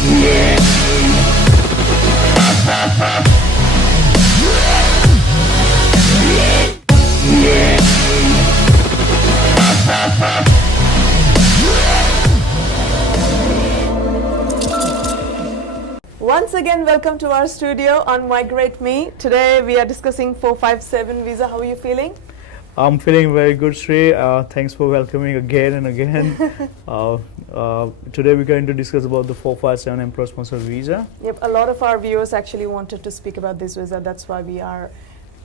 Once again, welcome to our studio on Migrate Me. Today we are discussing 457 visa. How are you feeling? I'm feeling very good, Sri. Thanks for welcoming again and again. Today we're going to discuss about the 457 employer sponsored visa. Yep, a lot of our viewers actually wanted to speak about this visa. That's why we are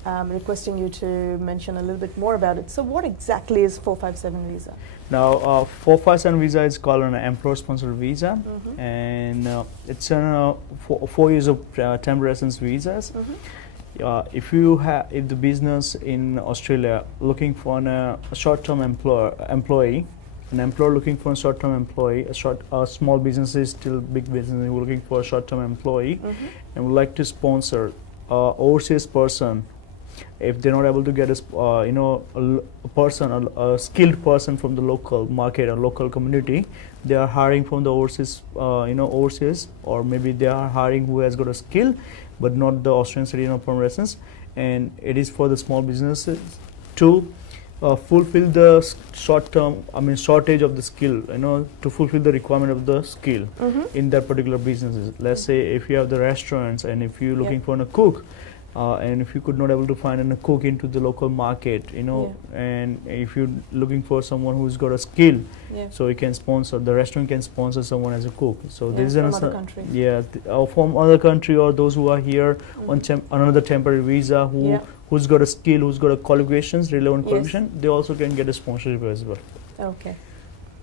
requesting you to mention a little bit more about it. So what exactly is 457 visa? Now, 457 visa is called an employer sponsored visa, and it's an 4 years of temporary residence visas. If the business in Australia looking for a short-term employee, an employer looking for a short-term employee, a small business is still big business looking for a short-term employee, and would like to sponsor overseas person. If they're not able to get a skilled person from the local market or local community, they are hiring from the overseas, overseas, or maybe they are hiring who has got a skill, but not the Australian citizen or permanent residence. And it is for the small businesses to fulfill the shortage of the skill, to fulfill the requirement of the skill in that particular businesses. Let's say if you have the restaurants and if you're looking for a cook, and if you could not able to find a cook into the local market, and if you're looking for someone who's got a skill, so you can sponsor, the restaurant can sponsor someone as a cook. So this is from other country. From other country, or those who are here on another temporary visa, who's got a skill, who's got a qualifications, relevant qualification, they also can get a sponsorship as well. Okay.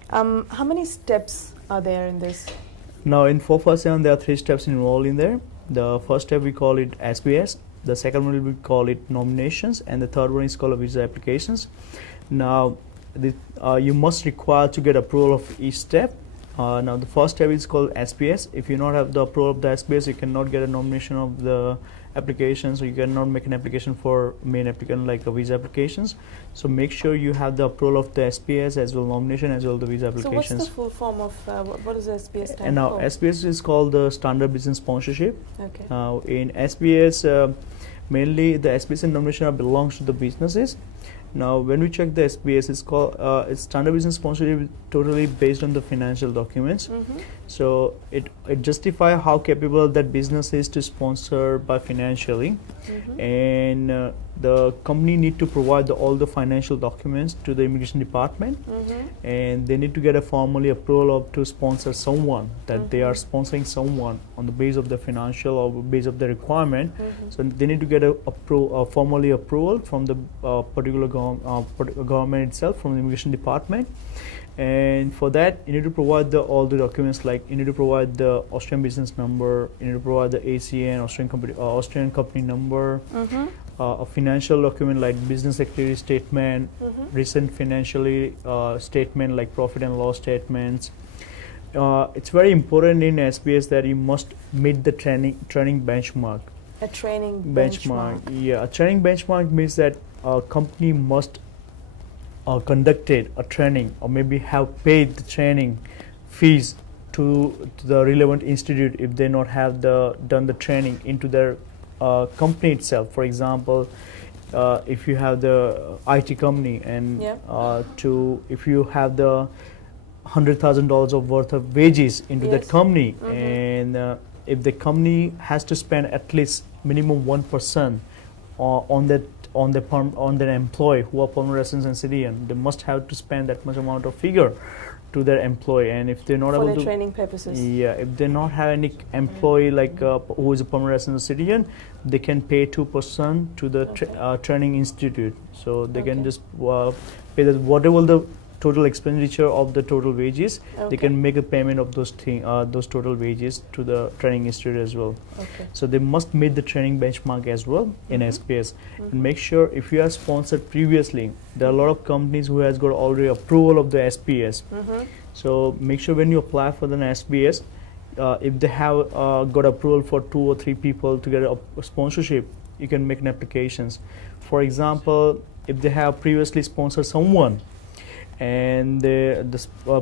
How many steps are there in this? Now in 457 there are 3 steps involved in there. The first step we call it SPS. The second one we call it nominations, and the third one is called visa applications. Now, you must require to get approval of each step. Now, the first step is called SPS. If you not have the approval of the SPS, you cannot get a nomination of the application, so you cannot make an application for main applicant like the visa applications. So make sure you have the approval of the SPS as well nomination as well the visa applications. So what's the full form of what is the SPS stand and now for? SPS is called the standard business sponsorship. Okay. Now in SPS, mainly the SPS and nomination belongs to the businesses. Now when we check the SPS, it's called it's standard business sponsorship, totally based on the financial documents. So it justify how capable that business is to sponsor by financially, and the company need to provide all the financial documents to the immigration department, and they need to get a formally approval of to sponsor someone, that they are sponsoring someone on the base of the financial or base of the requirement. So they need to get a formally approval from the particular government itself, from the immigration department. And for that you need to provide all the documents, like you need to provide the Australian business number, you need to provide the ACN, Australian company number, a financial document like business activity statement, recent financially statement like profit and loss statements. It's very important in SPS that you must meet the training benchmark. A training benchmark. Yeah, a training benchmark means that a company must conducted a training, or maybe have paid the training fees to the relevant institute if they not have done the training into their company itself. For example, if you have the IT company, and if you have the $100,000 of worth of wages into that company, and if the company has to spend at least minimum 1% on their employee who are permanent residents and citizen, they must have to spend that much amount of figure to their employee. And if they're not able to, training purposes, if they not have any employee like who is a permanent resident or citizen, they can pay 2% to the training institute. So they can just pay that whatever the total expenditure of the total wages, they can make a payment of those total wages to the training institute as well. So they must meet the training benchmark as well in SPS. And make sure if you are sponsored previously, there are a lot of companies who has got already approval of the SPS. So make sure when you apply for the SPS, if they have got approval for 2 or 3 people to get a sponsorship, you can make an applications. For example, if they have previously sponsored someone, and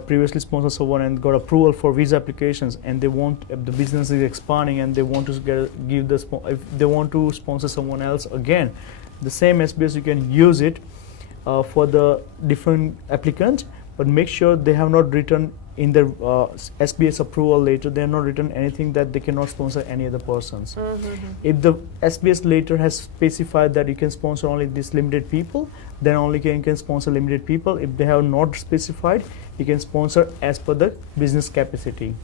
previously sponsored someone and got approval for visa applications, and they want the business is expanding and they want to give the if they want to sponsor someone else again, the same SBS you can use it for the different applicants, but make sure they have not written in their SBS approval letter, they have not written anything that they cannot sponsor any other persons. If the SBS later has specified that you can sponsor only this limited people, then only can sponsor limited people. If they have not specified, you can sponsor as per the business capacity.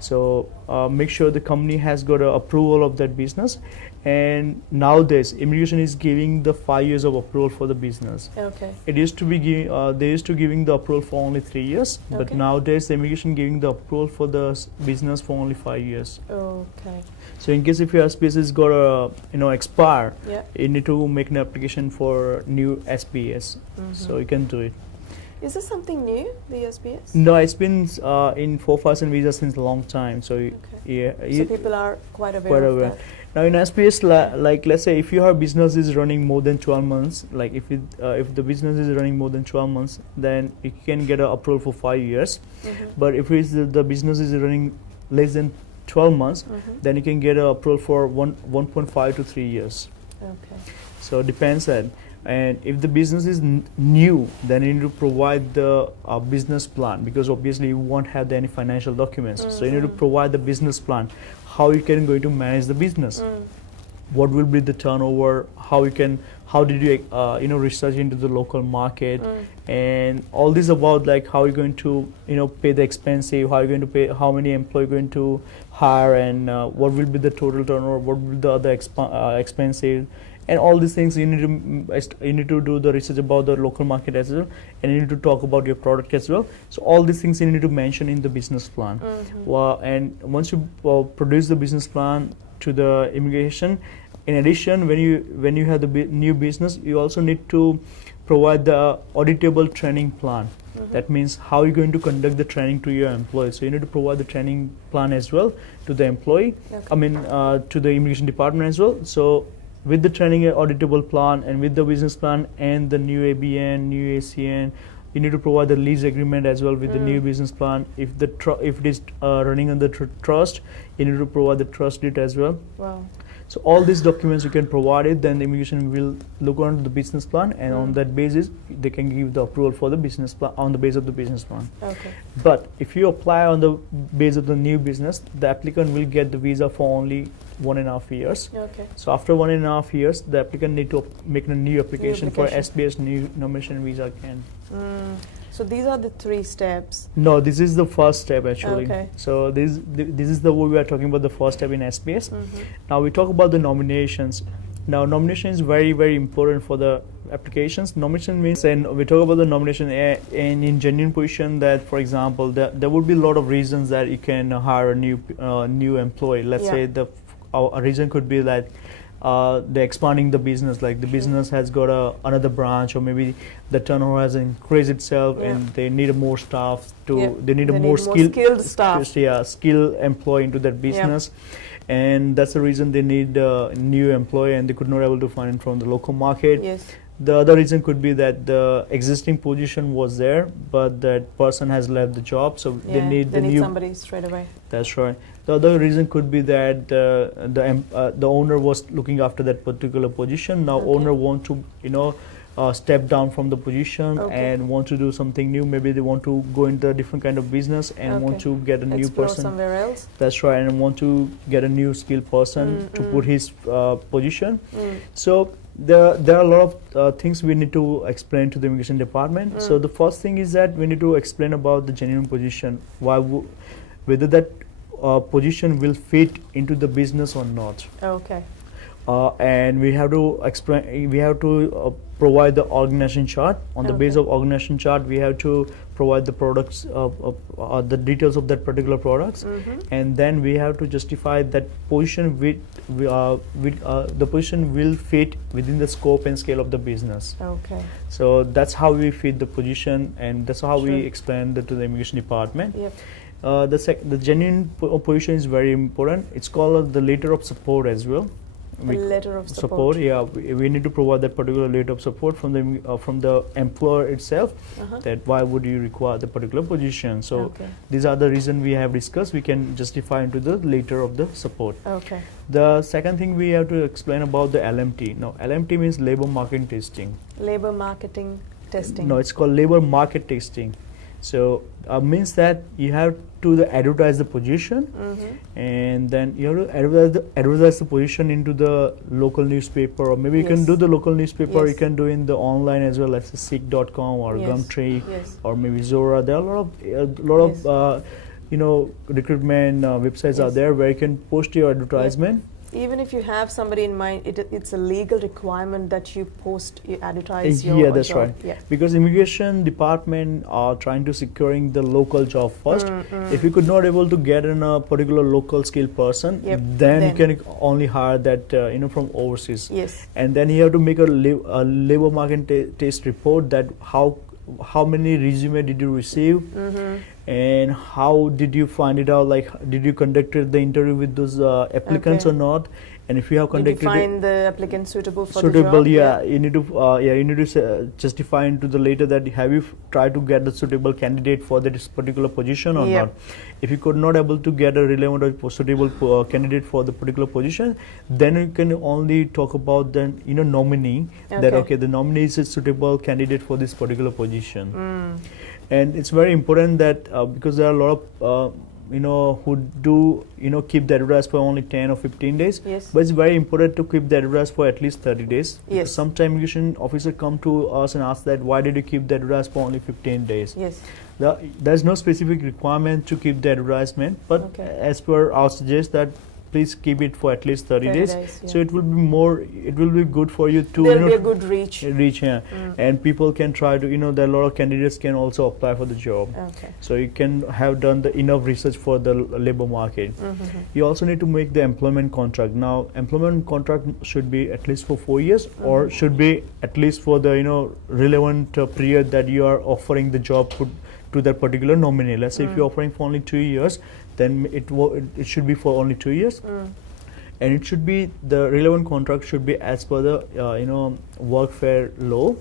So make sure the company has got an approval of that business. And nowadays, immigration is giving the 5 years of approval for the business. Okay. It used to be they used to giving the approval for only 3 years, but Okay. nowadays the immigration giving the approval for the business for only 5 years. Okay. So in case if your SBS is got a expire, Yeah. you need to make an application for new SBS. So you can do it. Is this something new, the SBS? No, it's been in 4,000 visa since a long time. So yeah, So people are quite aware quite of aware. that. Now in SPS, like let's say if your business is running more than 12 months, like if the business is running more than 12 months, then you can get an approval for 5 years. But if the business is running less than 12 months, then you can get an approval for 1.5 to 3 years. Okay. So it depends on. And if the business is new, then you need to provide the business plan, because obviously you won't have any financial documents. So you need to provide the business plan, how you can going to manage the business, what will be the turnover, how did you research into the local market, and all this about like how you're going to pay the expensive, how you're going to pay, how many employees you're going to hire, and what will be the total turnover, what will be the other expensive. And all these things you need to do the research about the local market as well, and you need to talk about your product as well. So all these things you need to mention in the business plan. And once you produce the business plan to the immigration, in addition, when you have the new business, you also need to provide the auditable training plan. That means how you're going to conduct the training to your employees. So you need to provide the training plan as well to the employee. To the immigration department as well. So with the training auditable plan and with the business plan and the new ABN, new ACN, you need to provide the lease agreement as well with the new business plan. If it is running under trust, you need to provide the trust deed as well. Wow. So all these documents you can provide it, then the immigration will look on the business plan, and on that basis they can give the approval for the business plan on the base of the business plan. Okay. But if you apply on the base of the new business, the applicant will get the visa for only 1.5 years. Okay. So after 1.5 years, the applicant need to make a new application for application. SBS new nomination visa again. So these are the 3 steps. No, this is the first step actually. Okay. So this is the way we are talking about the first step in SBS. Now we talk about the nominations. Now nomination is very, very important for the applications. Nomination means, and we talk about the nomination and in genuine position, that for example there would be a lot of reasons that you can hire a new employee. Let's say a reason could be that they're expanding the business, like the business has got another branch, or maybe the turnover has increased itself and they need more staff they need a more skilled staff, skilled employee into that business. And that's the reason they need a new employee, and they could not able to find it from the local market. Yes. The other reason could be that the existing position was there, but that person has left the job, so they need somebody straight away. That's right. The other reason could be that the owner was looking after that particular position. Now owner want to step down from the position and want to do something new. Maybe they want to go into a different kind of business and want to get a new person somewhere else. That's right, and want to get a new skilled person to put his position. So there are a lot of things we need to explain to the immigration department. So the first thing is that we need to explain about the genuine position, whether that position will fit into the business or not. Okay. And we have to explain. We have to provide the organization chart. On the base of organization chart, we have to provide the products, the details of that particular products, and then we have to justify that position the position will fit within the scope and scale of the business. Okay. So that's how we fit the position, and that's how we explain that to the immigration department. Yep. The genuine position is very important. It's called the letter of support as well. letter of support. Yeah, we need to provide that particular letter of support from the employer itself. That why would you require the particular position? So these are the reasons we have discussed. We can justify into the letter of the support. Okay. The second thing we have to explain about the LMT. Now, LMT means labor market testing. Labor marketing testing. No, it's called labor market testing. So means that you have to advertise the position, and then you have to advertise the position into the local newspaper, or maybe you can do the local newspaper. You can do in the online as well, as seek.com or Gumtree or maybe Zora. There are a lot of recruitment websites are there where you can post your advertisement. Even if you have somebody in mind, it's a legal requirement that you advertise your Yeah, that's job. right. Yeah. Because immigration department are trying to securing the local job first. If you could not able to get in a particular local skilled person, then you can only hire that from overseas. Yes. And then you have to make a labor market test report, that how many resume did you receive, and how did you find it out, like did you conducted the interview with those applicants or not, and if you have conducted did you find the applicant suitable for the job, you need to justify into the later that have you tried to get the suitable candidate for this particular position or not. If you could not able to get a relevant or suitable candidate for the particular position, then you can only talk about the nominee, that the nominee is a suitable candidate for this particular position. And it's very important that because there are a lot of who do keep the address for only 10 or 15 days, but it's very important to keep the address for at least 30 days. Sometimes immigration officer come to us and ask that why did you keep the address for only 15 days. There's no specific requirement to keep the advertisement, but as per Aussizz that please keep it for at least 30 days. So it will be good for you to there'll be a good reach, and people can try to there are a lot of candidates can also apply for the job. So you can have done the enough research for the labor market. You also need to make the employment contract. Now employment contract should be at least for 4 years, or should be at least for the relevant period that you are offering the job to that particular nominee. Let's say if you're offering for only 2 years, then it should be for only 2 years, and it should be the relevant contract should be as per the workfare law.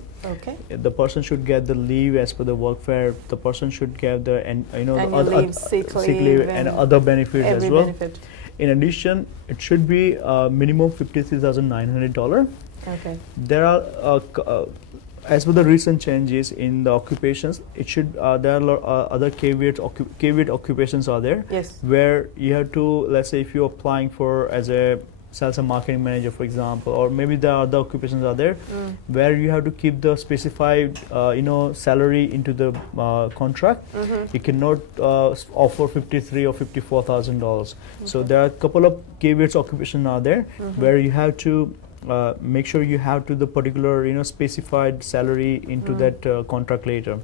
The person should get the leave as per the workfare. The person should get the sick leave and other benefits as well. In addition, it should be minimum $53,900. There are as per the recent changes in the occupations, it should there are other caveat occupations are there, where you have to, let's say if you're applying for as a sales and marketing manager, for example, or maybe there are other occupations are there where you have to keep the specified salary into the contract. You cannot offer $53,000 or $54,000. So there are a couple of caveats occupation are there where you have to make sure you have to the particular specified salary into that contract later.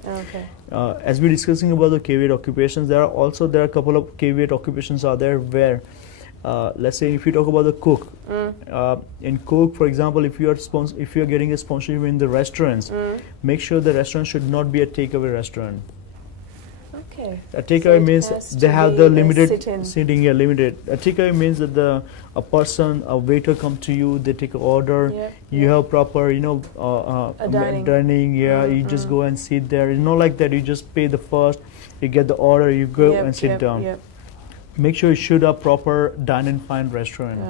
As we're discussing about the caveat occupations, there are a couple of caveat occupations are there where let's say if you talk about the cook, in cook, for example, if you are getting a sponsorship in the restaurants, make sure the restaurant should not be a takeaway restaurant. A takeaway means they have the limited seating. Limited. A takeaway means that a waiter come to you, they take an order. You have proper, dining. You just go and sit there. It's not like that. You just pay the first, you get the order, you go and sit down. Make sure you should a proper dine and fine restaurant.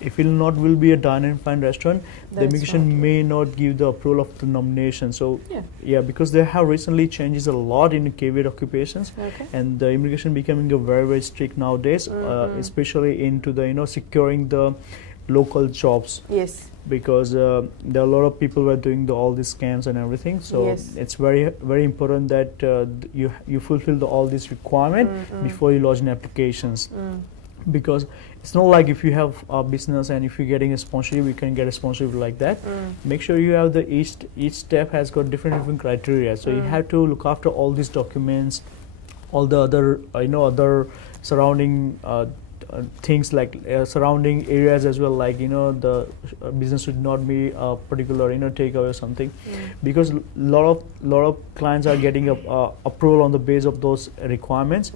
If it will be a dine and fine restaurant, the immigration may not give the approval of the nomination. So because they have recently changes a lot in caveat occupations, and the immigration becoming a very, very strict nowadays, especially into the securing the local jobs. Because there are a lot of people who are doing all these scams and everything. So it's very, very important that you fulfill all these requirements before you lodge in applications. Because it's not like if you have a business and if you're getting a sponsorship, you can get a sponsorship like that. Make sure you have each step has got different criteria. So you have to look after all these documents, all the other other surrounding things like surrounding areas as well, like the business should not be a particular takeaway or something, because lot of clients are getting approval on the base of those requirements.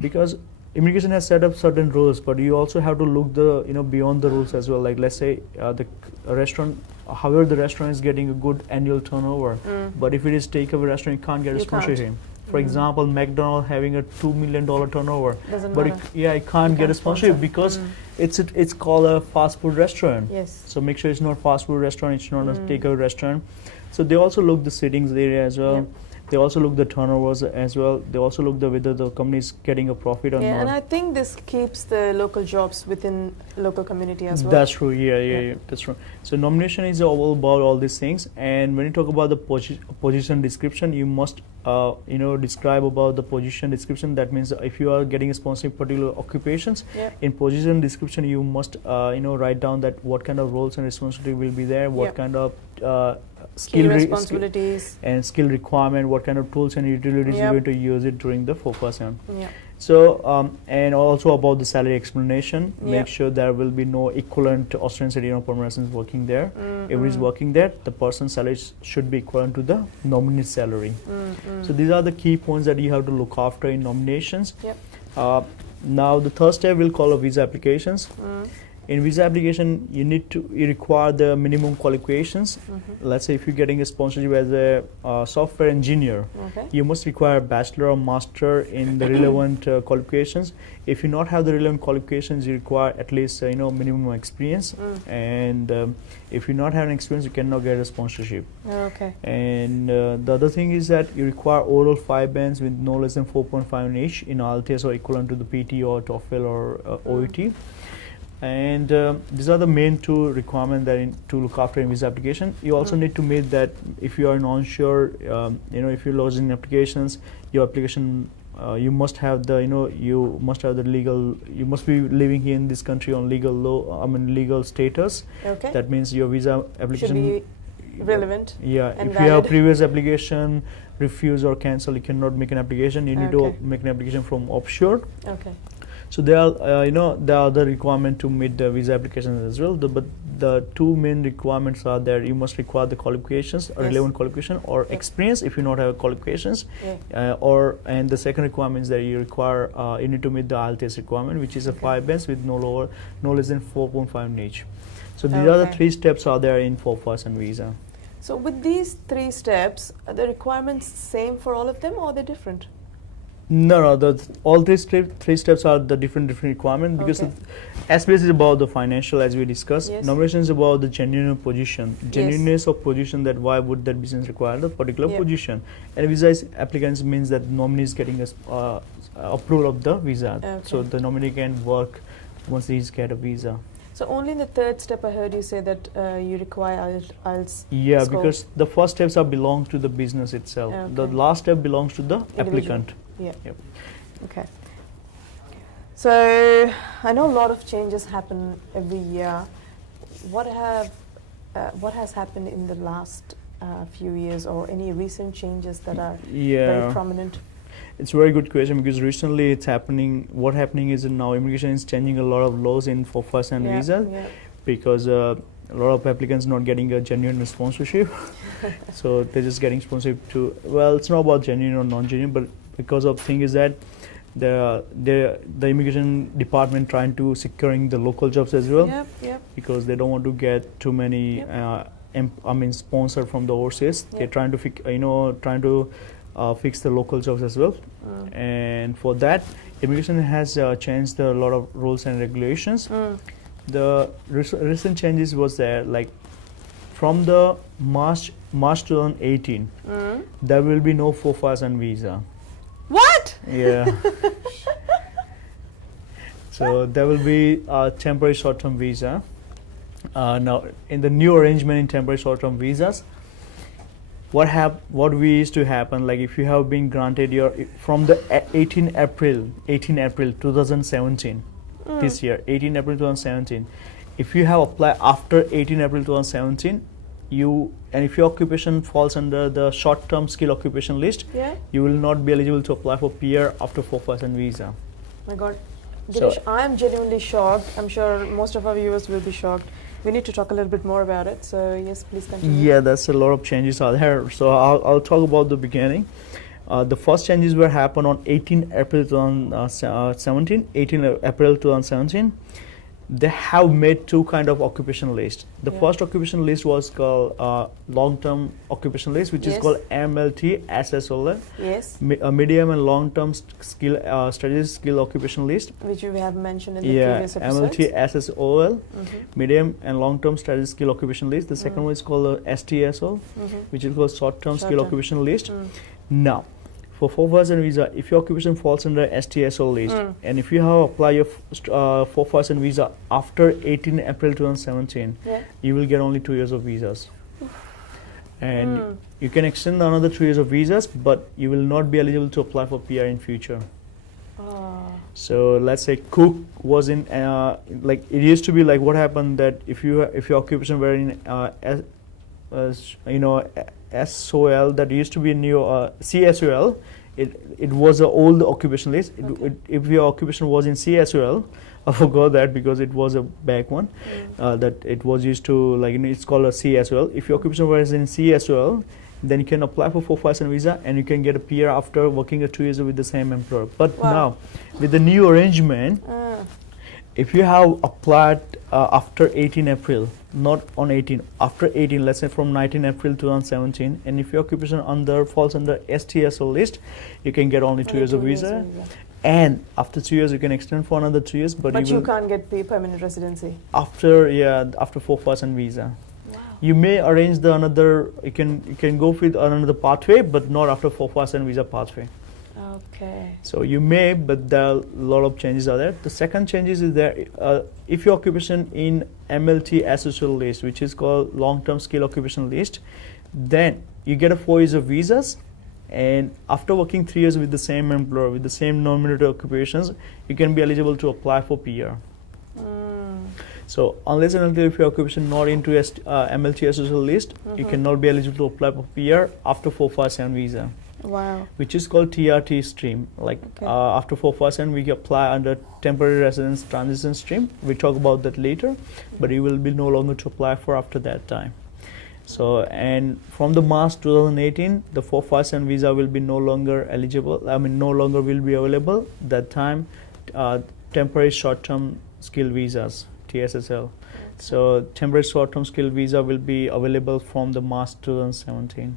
Because immigration has set up certain rules, but you also have to look the beyond the rules as well. Like let's say the restaurant, however the restaurant is getting a good annual turnover, but if it is takeaway restaurant, you can't get a You can't. sponsorship. For example, McDonald's having a $2 million turnover, Doesn't but matter. it can't get a sponsorship sponsor. because it's called a fast food restaurant. Yes. So make sure it's not fast food restaurant, it's not a takeaway restaurant. So they also look the sittings area as well. Yep. They also look the turnovers as well. They also look the whether the company is getting a profit or Yeah, not. and I think this keeps the local jobs within local community as well. That's true. Yeah, that's true. So nomination is all about all these things. And when you talk about the position description, you must describe about the position description. That means if you are getting a sponsoring particular occupations, Yep. in position description you must write down that what kind of roles and responsibility will be there, what Yep. kind of Key responsibilities. and skill requirement, what kind of tools and utilities Yep. you're going to use it during the 4%. Yeah. So, and also about the salary explanation, Yep. make sure there will be no equivalent Australian citizen or permanent residents working there. If it is working there, the person's salary should be equivalent to the nominee salary. So these are the key points that you have to look after in nominations. Yep. Now the third step we'll call a visa applications. In visa application, you require the minimum qualifications. Let's say if you're getting a sponsorship as a software engineer, Okay. you must require a bachelor or master in the relevant qualifications. If you not have the relevant qualifications, you require at least minimum experience. And if you not have an experience, you cannot get a sponsorship. Okay. And the other thing is that you require oral 5 bands with no less than 4.5 in each in Aussizz or equivalent to the PT or TOEFL or OET. And these are the main two requirements that to look after in visa application. You also need to meet that if you are onshore, if you're lodging applications, your application you must have the you must have the legal. You must be living here in this country on legal law. Legal status. Okay. That means your visa application Should be relevant. Yeah, and if you have valid. previous application refuse or cancel, you cannot make an application. You need Okay. to make an application from offshore. Okay. So there are there are other requirement to meet the visa applications as well. But the two main requirements are that you must require the qualifications, relevant qualification, or experience if you not have qualifications. Yeah. And the second requirement is that you require you need to meet the IELTS requirement, which is a 5 bands with no less than 4.5 in each. So these are the Okay. 3 steps are there in 4% visa. So with these 3 steps, are the requirements same for all of them, or they're different? No, all three steps are the different requirement because Okay. SPS is about the financial as we discussed. Yes. Nomination is about the genuine position, genuineness of position, that why would that business require the particular Yep. position. And visa applicants means that nominee is getting approval of the visa, Okay. so the nominee can work once he's get a visa. So only in the 3rd step I heard you say that you require IELTS. Yeah, score. because the first steps are belongs to the business itself. The Okay. last step belongs to the applicant. Yeah. Yep. Okay. So I know a lot of changes happen every year. What has happened in the last few years, or any recent changes that are very prominent? It's a very good question because recently it's happening. What happening is that now immigration is changing a lot of laws in for first-hand visa because a lot of applicants not getting a genuine sponsorship. So they're just getting sponsorship to. Well, it's not about genuine or non-genuine, but because of thing is that the immigration department trying to securing the local jobs as well. Yep. Because they don't want to get too many. Sponsored from the overseas. They're trying to fix the local jobs as well. And for that, immigration has changed a lot of rules and regulations. The recent changes was there, like from the March 2018, there will be no 4% visa. What? Yeah. So there will be a temporary short-term visa. Now, in the new arrangement in temporary short-term visas, what we used to happen, like if you have been granted your from the 18 April 2017, this year 18 April 2017, if you have applied after 18 April 2017, and if your occupation falls under the short-term skill occupation list, you will not be eligible to apply for PR after 4% visa. My God, Girish, I am genuinely shocked. I'm sure most of our viewers will be shocked. We need to talk a little bit more about it. So yes, please continue. Yeah, that's a lot of changes are there. So I'll talk about the beginning. The first changes were happened on 18 April 2017. 18 April 2017. They have made two kind of occupation lists. The first occupation list was called long-term occupation list, which is called MLT SSOL. Yes. Medium and long-term strategic skill occupation list. Which we have mentioned in the previous episodes. MLT SSOL, medium and long-term strategic skill occupation list. The second one is called STSO, which is called short-term skill occupation list. Now, for 4% visa, if your occupation falls under STSO list, and if you have applied your 4% visa after 18 April 2017, you will get only 2 years of visas. And you can extend another 2 years of visas, but you will not be eligible to apply for PR in future. So let's say Cook was in, like it used to be like what happened that if your occupation were in SOL, that used to be in your CSOL, it was an old occupation list. If your occupation was in CSOL, I forgot that because it was a back one, that it was used to, like, it's called a CSOL. If your occupation was in CSOL, then you can apply for 4% visa and you can get a PR after working 2 years with the same employer. But now, with the new arrangement, if you have applied after 18 April, not on 18, after 18, let's say from 19 April 2017, and if your occupation falls under STSO list, you can get only 2 years of visa. And after 2 years, you can extend for another 2 years. But you can't get permanent residency. After 4% visa. You may arrange you can go with another pathway, but not after 4% visa pathway. Okay. So you may, but there are a lot of changes are there. The second changes is there, if your occupation in MLT SSL list, which is called long-term skill occupation list, then you get 4 years of visas, and after working 3 years with the same employer, with the same nominated occupations, you can be eligible to apply for PR. So unless and until if your occupation not into MLT SSL list, you cannot be eligible to apply for PR after 457 visa. Wow. Which is called TRT stream. Like after 4% we apply under temporary residence transition stream. We talk about that later, but you will be no longer to apply for after that time. So, and from the March 2018, the 4% visa will be no longer eligible. No longer will be available. That time, temporary short-term skill visas, TSSL. So temporary short-term skill visa will be available from the March 2017.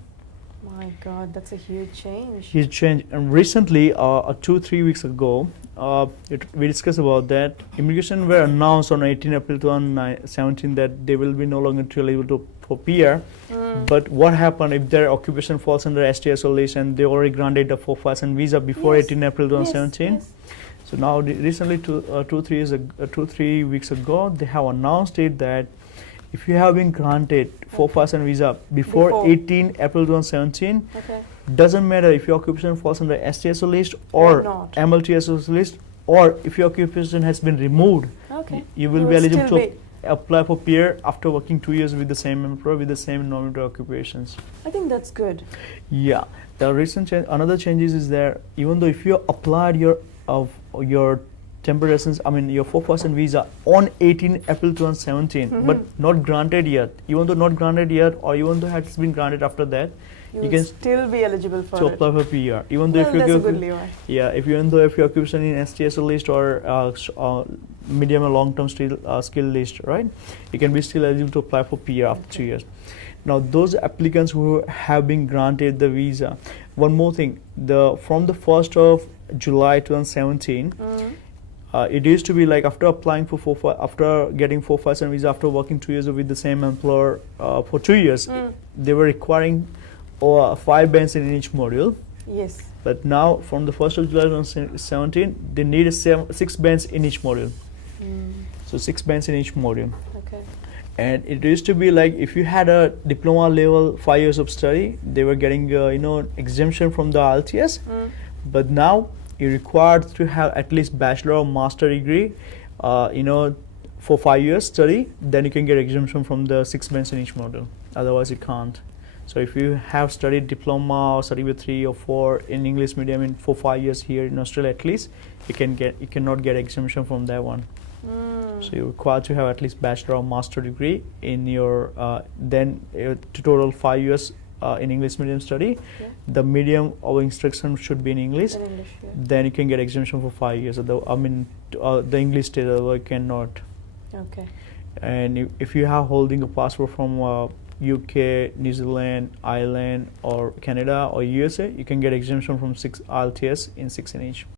My God, that's a huge change. Huge change. And recently, 2-3 weeks ago, we discussed about that. Immigration were announced on 18 April 2017 that they will be no longer eligible for PR. But what happened if their occupation falls under STSO list and they already granted a 4% visa before 18 April 2017? So now, recently, 2-3 weeks ago, they have announced it that if you have been granted 4% visa before 18 April 2017, doesn't matter if your occupation falls under STSO list or MLTSO list, or if your occupation has been removed, you will be eligible to apply for PR after working 2 years with the same employer with the same nominated occupations. I think that's good. Yeah, the recent another changes is there. Even though if you applied your temporary residence, your 4% visa on 18 April 2017, but not granted yet. Even though not granted yet, or even though it has been granted after that, you can still be eligible for to apply for PR. Even though if your occupation in STSO list or medium and long-term skill list, right? You can be still eligible to apply for PR after 2 years. Now, those applicants who have been granted the visa. One more thing, from the 1st of July 2017. It used to be like after applying for after getting 4% visa, after working 2 years with the same employer for 2 years, they were requiring 5 bands in each module. Yes. But now, from the 1st of July 2017, they need 6 bands in each module. So 6 bands in each module. Okay. And it used to be like if you had a diploma level 5 years of study, they were getting exemption from the IELTS. But now, you're required to have at least bachelor or master degree, for 5 years study, then you can get exemption from the 6 bands in each module. Otherwise, you can't. So if you have studied diploma or study with 3 or 4 in English medium for 5 years here in Australia at least, you cannot get exemption from that one. So you're required to have at least bachelor or master degree in your to total 5 years in English medium study, Yeah. the medium of instruction should be in English. In English, yeah. Then you can get exemption for 5 years. The English state level cannot. Okay. And if you have holding a passport from UK, New Zealand, Ireland, or Canada or USA, you can get exemption from 6 IELTS in 16 each.